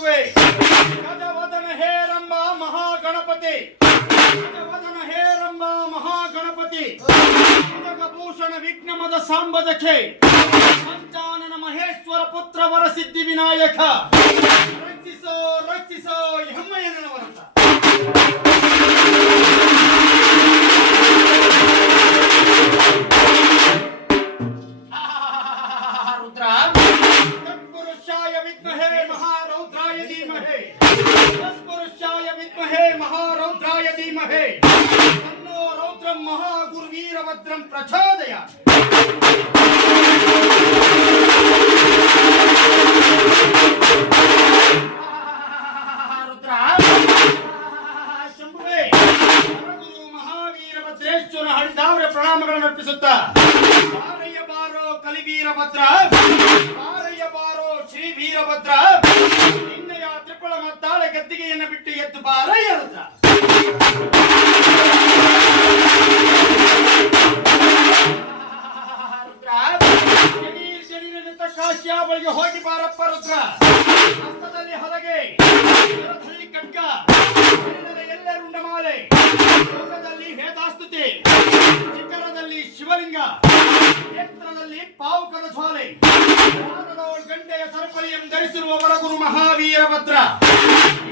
ಹೋಗುವೆ ಗಜವದನ ಹೇರಂಬ ಮಹಾಗಣಪತಿ. ಗಜವದನ ಹೇರಂಬ ಮಹಾಗಣಪತಿ. ಗಜಭೂಷಣ ವಿಘ್ನಮದ ಸಾಂಬದಕ್ಕೆ ಸಂಚಾನನ ಮಹೇಶ್ವರ ಪುತ್ರ ವರಸಿದ್ಧಿ ವಿನಾಯಕ. ರಕ್ಷಿಸೋ ರಕ್ಷಿಸೋ ಹೆಮ್ಮಯ್ಯನವರಂತ ತತ್ಪುರುಷಾಯ ವಿದ್ಮಹೇ ಮಹಾರೌದ್ರಾಯ ಧೀಮಹೇ. ತನ್ನೋ ರೌದ್ರಂ ಮಹಾಗುರುವೀರಭದ್ರಂ ಪ್ರಚೋದಯ. ರುದ್ರ ಶಂಭುವೇ ಗುರು ಮಹಾವೀರಭದ್ರೇಶ್ವರ ಹರಿದಾವರ ಪ್ರಣಾಮಗಳನ್ನು ಅರ್ಪಿಸುತ್ತಾ ಬಾರಯ್ಯ ಬಾರೋ ಕಲಿವೀರಭದ್ರ ಬಾರಯ್ಯ ಬಾರೋ ಶ್ರೀ ವೀರಭದ್ರ ತ್ರಿಪಳ ಮತ್ತಾಳೆ ಗದ್ದಿಗೆಯನ್ನು ಬಿಟ್ಟು ಎದ್ದು ಬಾರೈ ರುದ್ರ ರುದ್ರ ಜಡೀರ್ ಜಡೀರನಿಂದ ಕಾಶ್ಯಾಬಳಿಗೆ ಹೋಗಿ ಬಾರಪ್ಪ ರುದ್ರ. ಹಸ್ತದಲ್ಲಿ ಹೊರಗೆ ಶಿರದಲ್ಲಿ ಖಡ್ಗ ಎಲ್ಲರುಂಡ ಮಾಲೆ ಲೋಕದಲ್ಲಿ ವೇದಾಸ್ತುತಿ, ಶಿಖರದಲ್ಲಿ ಶಿವಲಿಂಗ. ನೇತ್ರದಲ್ಲಿ ಪಾವುಕದ ಜ್ವಾಲೆ ಗಂಟೆಯ ಗಂಡೆಯ ಧರಿಸಿರುವ ಧರಿಸಿರುವವರ ಗುರು ಮಹಾವೀರಭದ್ರ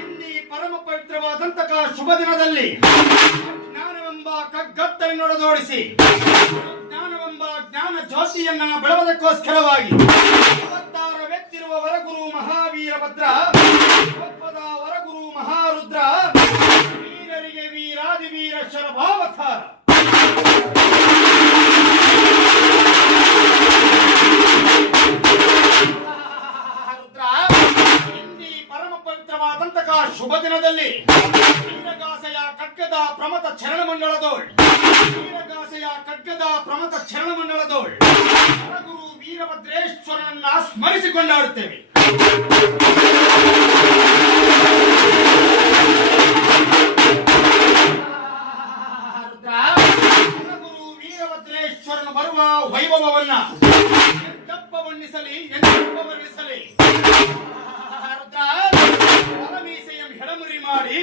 ಇಲ್ಲಿ ಪರಮ ಪವಿತ್ರವಾದಂತಹ ಶುಭ ದಿನದಲ್ಲಿ ಜ್ಞಾನವೆಂಬ ಕಗ್ಗತ್ತಲಿನೊಡದೋಡಿಸಿ ಜ್ಞಾನವೆಂಬ ಜ್ಞಾನ ಜ್ಯೋತಿಯನ್ನ ಬೆಳವದಕ್ಕೋಸ್ಕರವಾಗಿ ಅವತಾರ ವ್ಯಕ್ತಿರುವ ವರಗುರು ಮಹಾವೀರಭದ್ರ ಒಪ್ಪದ ವರಗುರು ಮಹಾರುದ್ರ, ವೀರರಿಗೆ ವೀರಾದಿ ವೀರ ಶರಭಾವತಾರ ದಿನದಲ್ಲಿ ವೀರಗಾಸೆಯ ಖಡ್ಗದ ಪ್ರಮತ ಚರಣ ಮಂಡಳದೋಳ್ ವೀರಗಾಸೆಯ ಖಡ್ಗದ ಪ್ರಮತ ಚರಣ ಮಂಡಳದೋಳ್ ಗುರು ವೀರಭದ್ರೇಶ್ವರನನ್ನ ಸ್ಮರಿಸಿಕೊಂಡಾಡುತ್ತೇವೆ. ಗುರು ವೀರಭದ್ರೇಶ್ವರನು ಬರುವ ವೈಭವವನ್ನ ಎಂತಪ್ಪ ಬಣ್ಣಿಸಲಿ ಎಂತಪ್ಪ ವರ್ಣಿಸಲಿ ಮಾಡಿ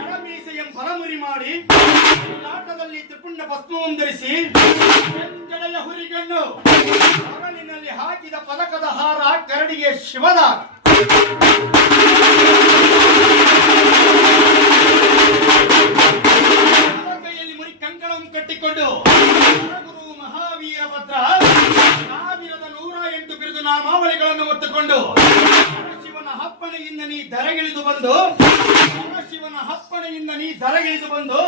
ಎಡಮೀಸೆಯಂ ಬಲಮುರಿ ಮಾಡಿ ಆಟದಲ್ಲಿ ತ್ರಿಪುಂಡ ಭಸ್ಮವನ್ನು ಧರಿಸಿ ಎಂಜಡೆಯ ಹುರಿಗಣ್ಣು, ಅರಳಿನಲ್ಲಿ ಹಾಕಿದ ಪದಕದ ಹಾರ ಕರಡಿಗೆ ಶಿವದ ಕೈಯಲ್ಲಿ ಮುರಿ ಕಂಕಣವನ್ನು ಕಟ್ಟಿಕೊಂಡು ಗುರು ಮಹಾವೀರಭದ್ರ, ಸಾವಿರದ ನೂರ ಎಂಟು ಬಿರುದು ನಾಮಾವಳಿಗಳನ್ನು ಹೊತ್ತುಕೊಂಡು ಶಿವನ ಹಪ್ಪಣೆಯಿಂದ ನೀ ಧರೆಗಿಳಿದು ಬಂದು, ಶಿವನ ಹಪ್ಪಣೆಯಿಂದ ನೀ ಧರೆಗಿಳಿದು ಬಂದು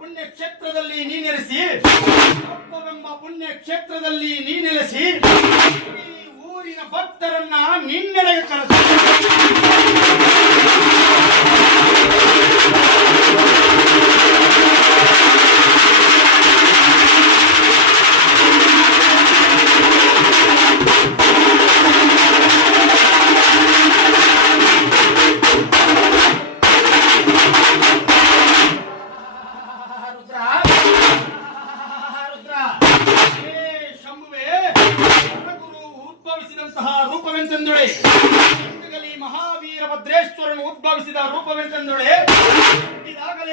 ಪುಣ್ಯ ಕ್ಷೇತ್ರದಲ್ಲಿ ನೀ ನೆಲೆಸಿ ಕೊಪ್ಪವೆಂಬ ಪುಣ್ಯ ಕ್ಷೇತ್ರದಲ್ಲಿ ನೀ ನೆಲೆಸಿ ಊರಿನ ಭಕ್ತರನ್ನ ನಿನ್ನೆಡೆಗೆ ಕರೆದು ಉದ್ಭವಿಸಿದಂತಹ ರೂಪವೆಂತೆಂದುಳೆ ಮಹಾವೀರ ಭದ್ರೇಶ್ವರನು ಉದ್ಭವಿಸಿದ ರೂಪವೆಂತೆಂದುಳೆ ಇದಾಗಲೇ